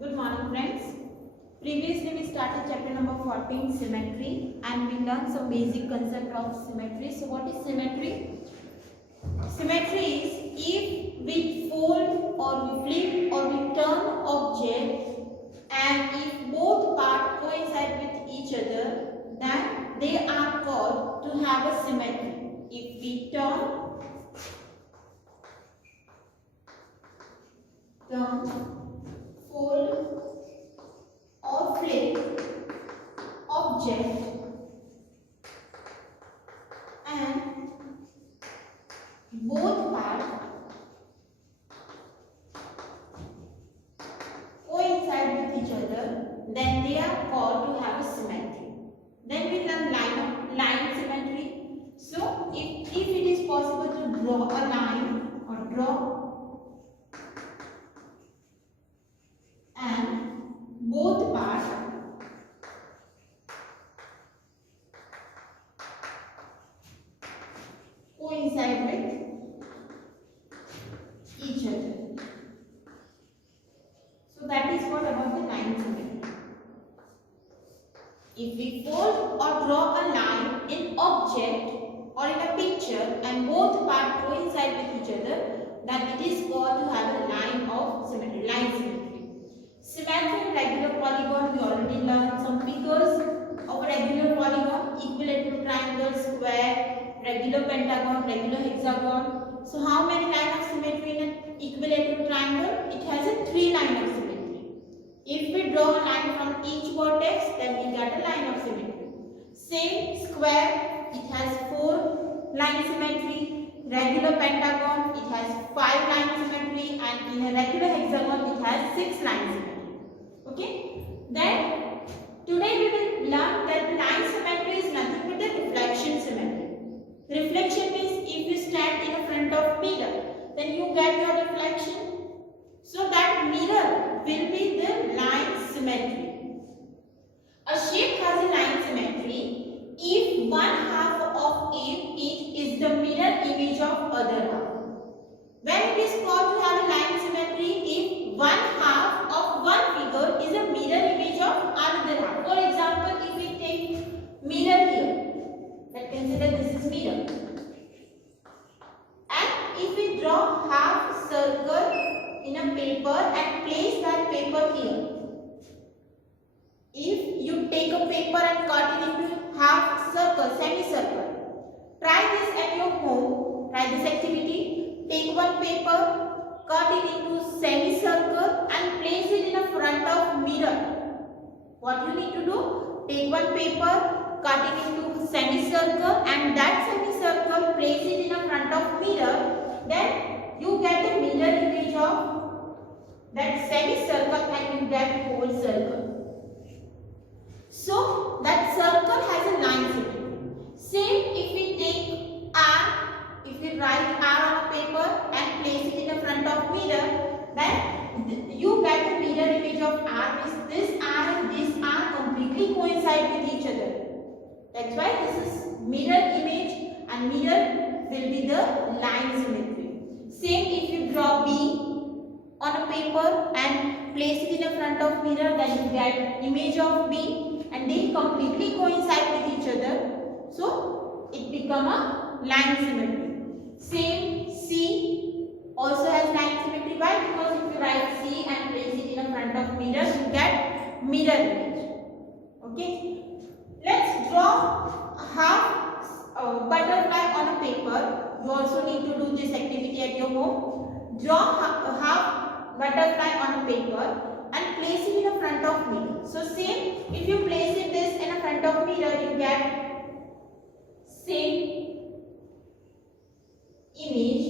Good morning, friends. Previously we started chapter number 14, Symmetry, and we learned some basic concept of symmetry. So what is symmetry? Symmetry is if we fold or we flip or we turn object and if both parts coincide with each other, then they are called to have a symmetry. If we turn, fold or flip object and both parts coincide with each other, then they are called to have a symmetry. Then we learn line symmetry. So if it is possible to draw a line or draw and both parts coincide with each other. So that is what about the line symmetry. If we fold or draw a line in object or in a picture and both parts coincide with each other, then it is called to have a line of symmetry, line symmetry. Symmetry in regular polygon, we already learned some figures of a regular polygon: equilateral triangle, square, regular pentagon, regular hexagon. So how many lines of symmetry in an equilateral triangle? It has a 3 lines of symmetry. If we draw a line from each vertex, then we get a line of symmetry. Same square, it has 4 line symmetry. Regular pentagon, it has 5 line symmetry, and in a regular hexagon, it has 6 line symmetry. Okay? Then today we will learn that line symmetry is nothing but a reflection symmetry. Reflection means if you stand in front of mirror, then you get your reflection. So that mirror will be the line symmetry. A shape has a line symmetry if one half of it is the mirror image of other half. When it is called to have a line symmetry if one half of one figure is a mirror image of another half. For example, if we take mirror here, let's consider this is mirror. And if we draw half circle in a paper and place that paper here. If you take a paper and cut it into half circle, semicircle. Try this at your home. Try this activity. Take one paper, cut it into semicircle and place it in front of mirror. What you need to do? Take one paper, cut it into semicircle and that semicircle place it in front of mirror. Then you get a mirror image of that semicircle and you get whole circle. So that circle has a line symmetry. Same if we take R, if we write R on a paper and place it in front of mirror, then you get a mirror image of R. This R and this R completely coincide with each other. That's why this is mirror image and mirror will be the line symmetry. Same if you draw B on a paper and place it in front of mirror, then you get image of B and they completely coincide with each other. So it become a line symmetry. Same C also has line symmetry. Why? Because if you write C and place it in front of mirror, you get mirror image. Okay. Let's draw a half butterfly on a paper. You also need to do this activity at your home. Draw a half butterfly on a paper and place it in front of mirror. So same, if you place it this in front of mirror, you get same image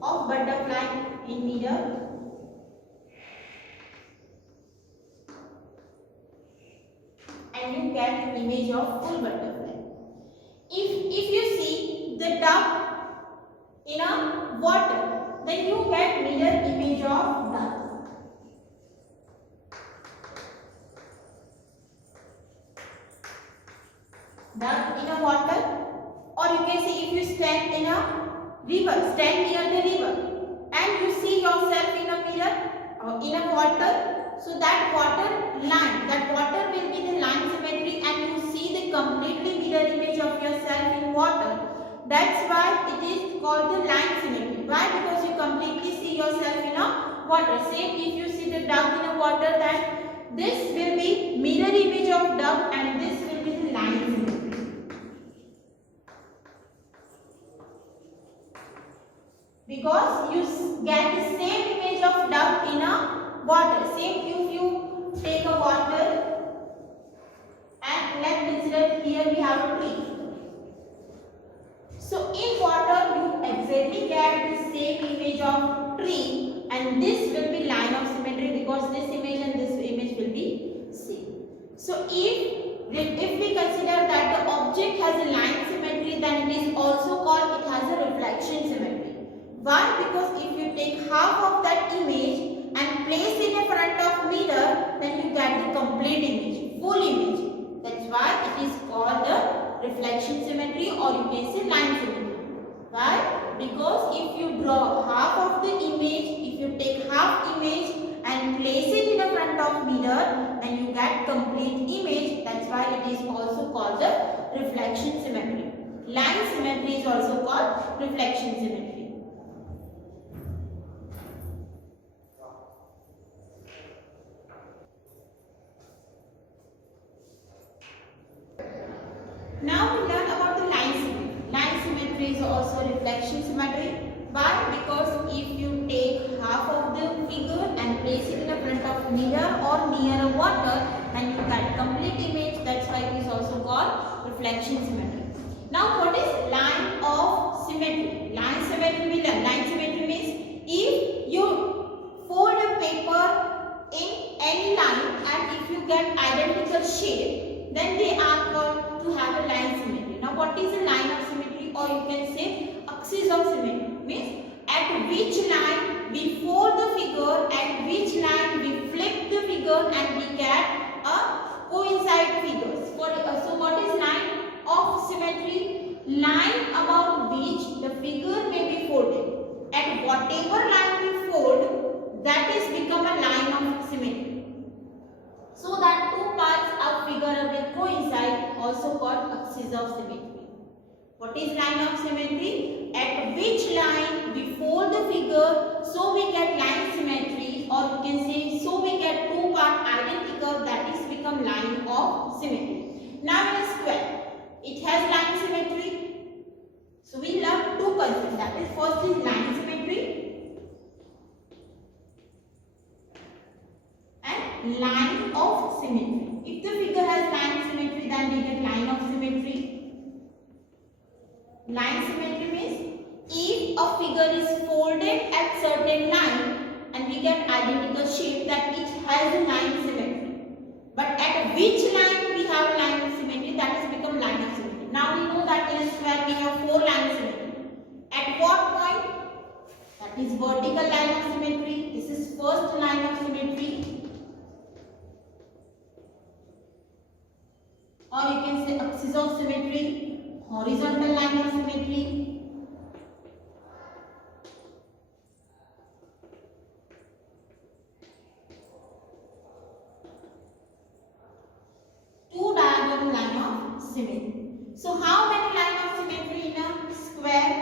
of butterfly in mirror. And you get image of full butterfly. If you see the duck in a water, then you get mirror image of duck. Duck in a water, or you can see if you stand in a river, stand near the river and you see yourself in a mirror, in a water So that water will be the line symmetry, and you see the completely mirror image of yourself in water. That's why it is called the line symmetry. Why? Because you completely see yourself in a water. Same if you see the duck in a water, that this will be mirror image of duck and this will be the line symmetry. Because you get the same image of duck in a water. Same if you take a water and let's consider here we have a tree. So in water you exactly get the same image of tree, and this will be line of symmetry because this image and this image will be same. So if we consider that the object has a line symmetry, then it is also called it has a reflection symmetry. Why? Because if you take half of that image and place it in front of mirror, then you get the complete image, full image. That's why it is called the reflection symmetry, or you can say line symmetry. Why? Because if you draw half of the image, if you take half image and place it in the front of mirror, then you get complete image. That's why it is also called the reflection symmetry. Line symmetry is also called reflection symmetry. Now we learn about the line symmetry. Line symmetry is also reflection symmetry. Why? Because if you take half of the figure and place it in the front of mirror or near a water, then you get complete image. That's why it is also called reflection symmetry. Now what is line of symmetry? Line symmetry we learn. Line symmetry means if you fold a paper in any line and if you get identical shape, then they are called to have a line symmetry. Now what is a line of symmetry, or you can say axis of symmetry? Means at which line we fold the figure, at which line we flip the figure and we get a coincide figures. So what is line of symmetry? Line about which the figure may be folded. At whatever line we fold, that is become a line of symmetry. So that two parts of figure will coincide, also called axis of symmetry. What is line of symmetry? At which line we fold the figure, so we get line symmetry, or you can say so we get two parts identical, that is become line of symmetry. Now in a square, it has line symmetry. So we learn two concepts. That is, first is line symmetry and line of symmetry. If the figure has line symmetry, then we get line of symmetry. Line symmetry means if a figure is folded at certain line and we get identical shape, that it has a line symmetry. But at which line we have line of symmetry, that is become line of symmetry. Now we know that in a square we have four line symmetry. At what point? That is vertical line of symmetry. This is first line of symmetry. Or you can say axis of symmetry, horizontal line of symmetry. Two diagonal line of symmetry. So how many line of symmetry in a square?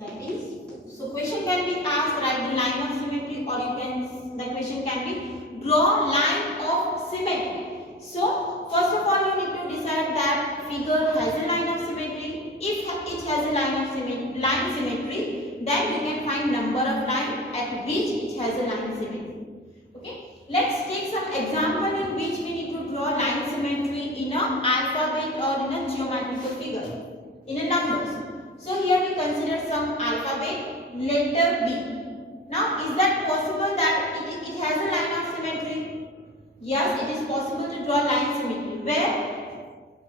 That is, so question can be asked, write the line of symmetry, or you can, the question can be draw line of symmetry. So first of all you need to decide that figure has a line of symmetry. If it has a line of symmetry, then you can find number of line at which it has a line symmetry. Okay, let's take some example in which we need to draw line symmetry in a alphabet or in a geometrical figure, in a numbers. So here we consider some alphabet, letter B. Now is that possible that it has a line of symmetry? Yes, it is possible to draw line symmetry. Where?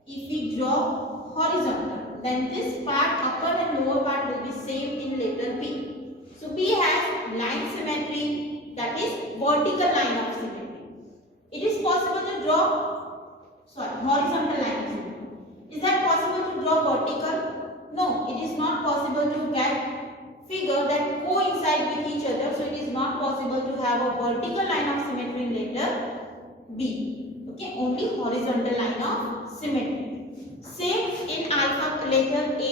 If we draw horizontal, then this part, upper and lower part will be same in letter B. So B has line symmetry, that is vertical line of symmetry. It is possible to draw, horizontal line of symmetry. Is that possible to draw vertical? No, it is not possible to get figure that coincide with each other. So it is not possible to have a vertical line of symmetry in letter B. Okay, only horizontal line of symmetry. Same in alpha letter A.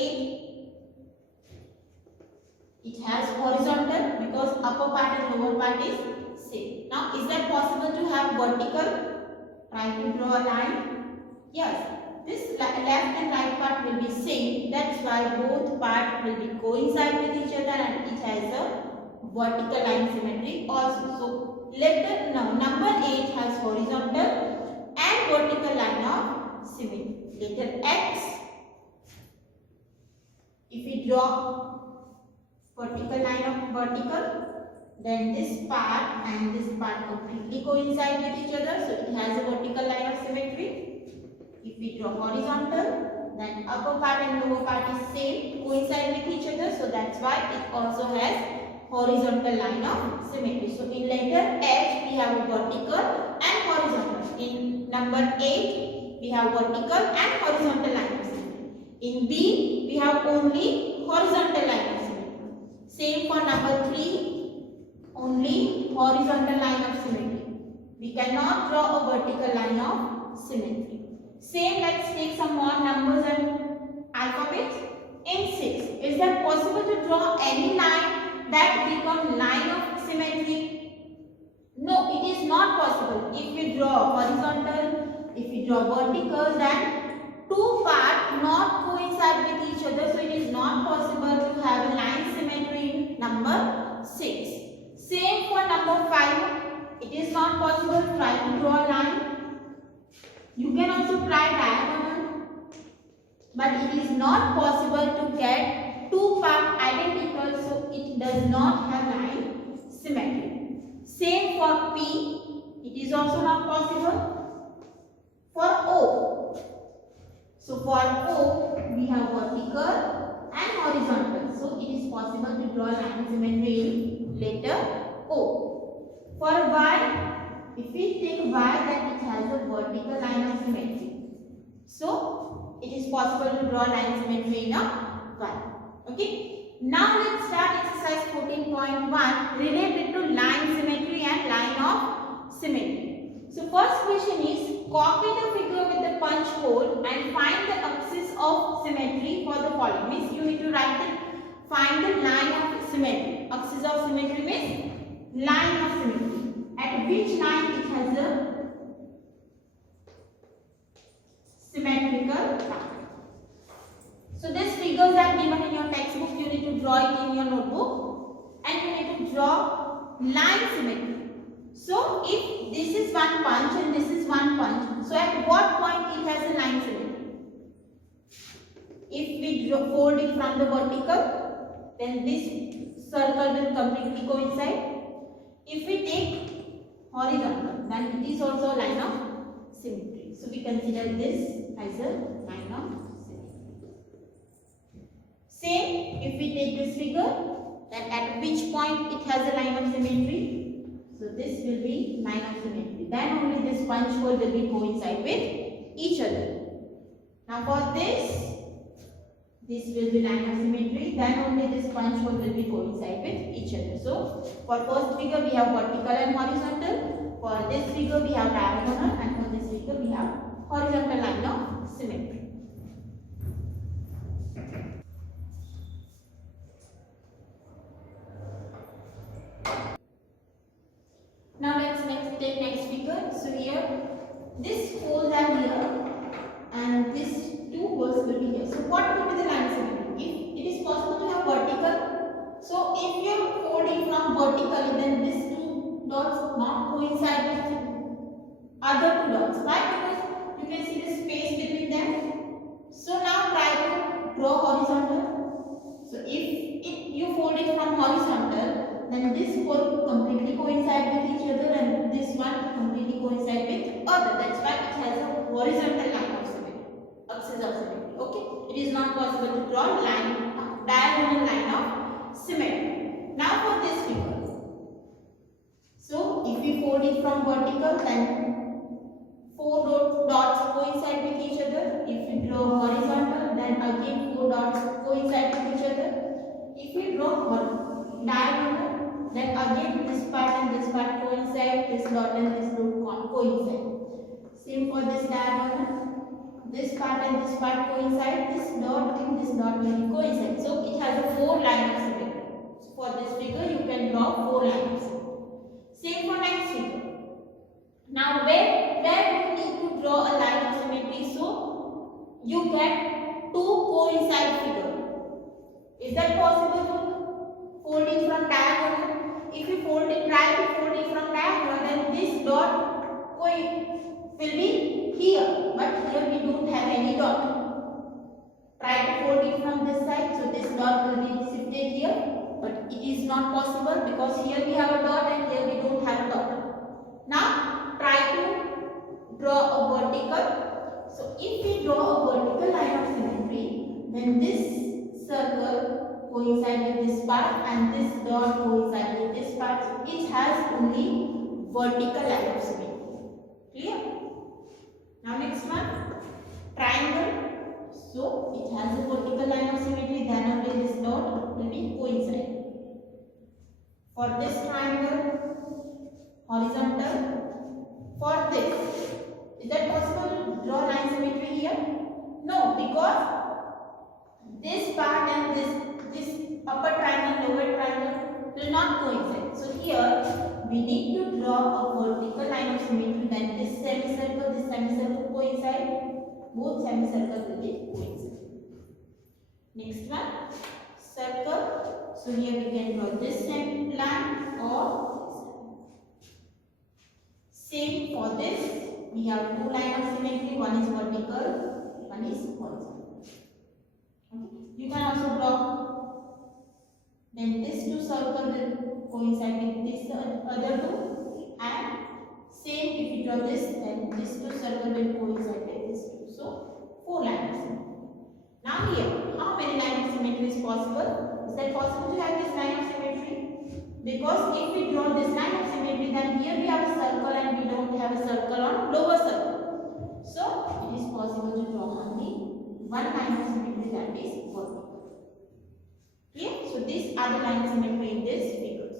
It has horizontal because upper part and lower part is same. Now, is that possible to have vertical? Try to draw a line. Yes. This left and right part will be same. That's why both parts will be coincide with each other and it has a vertical line symmetry also. So number 8 has horizontal and vertical line of symmetry. Letter X. If we draw vertical line of vertical, then this part and this part completely coincide with each other. So it has a vertical line of symmetry. If we draw horizontal, then upper part and lower part is same, coincide with each other. So that's why it also has horizontal line of symmetry. So in letter H, we have a vertical and horizontal. In number 8, we have vertical and horizontal line of symmetry. In B, we have only horizontal line of symmetry. Same for number 3, only horizontal line of symmetry. We cannot draw a vertical line of symmetry. Same, let's take some more numbers and alphabets. In 6, is that possible to draw any line that becomes line of symmetry? No, it is not possible. If we draw horizontal, if we draw vertical, then two parts not coincide with each other. So it is not possible to have a line symmetry in number 6. Same for number 5. It is not possible. Try to draw a line. You can also try diagonal, but it is not possible to get two parts identical, so it does not have line symmetry. Same for P, it is also not possible. For O, so for O we have vertical and horizontal, so it is possible to draw line symmetry in letter O. For Y, if we take Y, then it has a vertical line of symmetry. So, it is possible to draw line symmetry in a Y. Okay. Now, let's start exercise 14.1 related to line symmetry and line of symmetry. So, first question is, copy the figure with the punch hole and find the axis of symmetry for the following. Means you need to find the line of symmetry. Axis of symmetry means line of symmetry. At which line it has a symmetrical line. So these figures are given in your textbook. You need to draw it in your notebook and you need to draw line symmetry. So if this is one punch and this is one punch, so at what point it has a line symmetry? If we fold it from the vertical, then this circle will completely coincide. If we take horizontal, then it is also a line of symmetry. So we consider this as a line of symmetry. Same, if we take this figure, then at which point it has a line of symmetry? So this will be line of symmetry. Then only this punch hole will be coincide with each other. Now for this will be line of symmetry. Then only this punch hole will be coincide with each other. So for first figure we have vertical and horizontal. For this figure we have diagonal, and for this figure we have horizontal line of symmetry. Now let's take next figure. So here this holes are here and these two holes will be here. So what will be the line symmetry? If it is possible to have vertical, so if you fold it from vertically, then these two dots not coincide with other two dots. Why? Because you can see the space between them. So now try to draw horizontal. So if you fold it from horizontal, then this hole completely coincide with each other and this one completely coincide with other. That's why it has a horizontal line of symmetry, axis of symmetry. Okay, it is not possible to draw diagonal line of symmetry. Now for this figure. So if we fold it from vertical, then four dots coincide with each other. If we draw horizontal, then again four dots coincide with each other. If we draw get this dot and this dot coincide. Same for this diagonal. This part and this part coincide. This dot and this dot will coincide. So it has a 4 line of symmetry. So for this figure, you can draw 4 lines. Same for next figure. Now where you need to draw a line of symmetry, so you get 2 coincide figure. Is that possible to fold it from diagonal? If you try to fold it from diagonal, then this dot will be here, but here we don't have any dot. Try to fold it from this side, so this dot will be shifted here, but it is not possible because here we have a dot and here we don't have a dot. Now try to draw a vertical. So if we draw a vertical line of symmetry, then this circle coincides with this part and this dot coincides with this part. So it has only vertical line of symmetry. Clear? Now next one, triangle. So it has a vertical line of symmetry, then only this dot will be coincide. For this triangle, horizontal. For this, is that possible to draw line symmetry here? No, because this part and this upper triangle, lower triangle will not coincide. So here we need to draw a vertical line of symmetry. Then this semicircle coincide. Both semicircles will be coincide. Next one, circle. So here we can draw this same line or same for this. We have 2 lines of symmetry. One is vertical, one is horizontal. Okay. You can also draw. Then this 2 circles will coincide with this other 2, and same if you draw this, then this 2 circles will coincide with this 2. So 4 lines of symmetry. Now here, how many lines of symmetry is possible? Is that possible to have this line of symmetry? Because if we draw this line of symmetry, then here we have a circle and we don't have a circle on lower circle. So it is possible to draw only 1 line of symmetry, that is vertical. Okay? So these are the line of symmetry in these figures.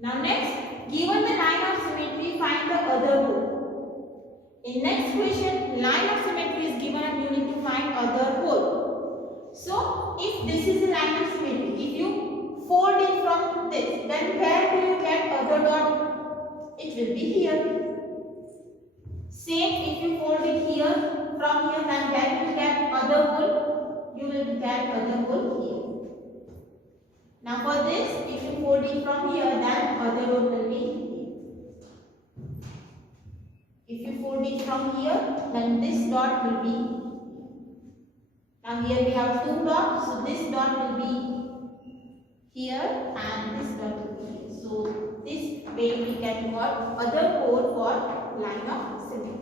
Now next, given the line of symmetry, find the other hole. In next question, line of symmetry is given and you need to find other hole. So if this is a line of symmetry, if you fold it from this, then where do you get other dot? It will be here. Same if you fold it here, from here, then where do you get other hole? You will get other hole here. Now for this, if you fold it from here, then other hole will be here. If you fold it from here, then this dot will be here. Now here we have 2 dots, so this dot will be here and this dot will be here. So this way we can got other hole for line of symmetry.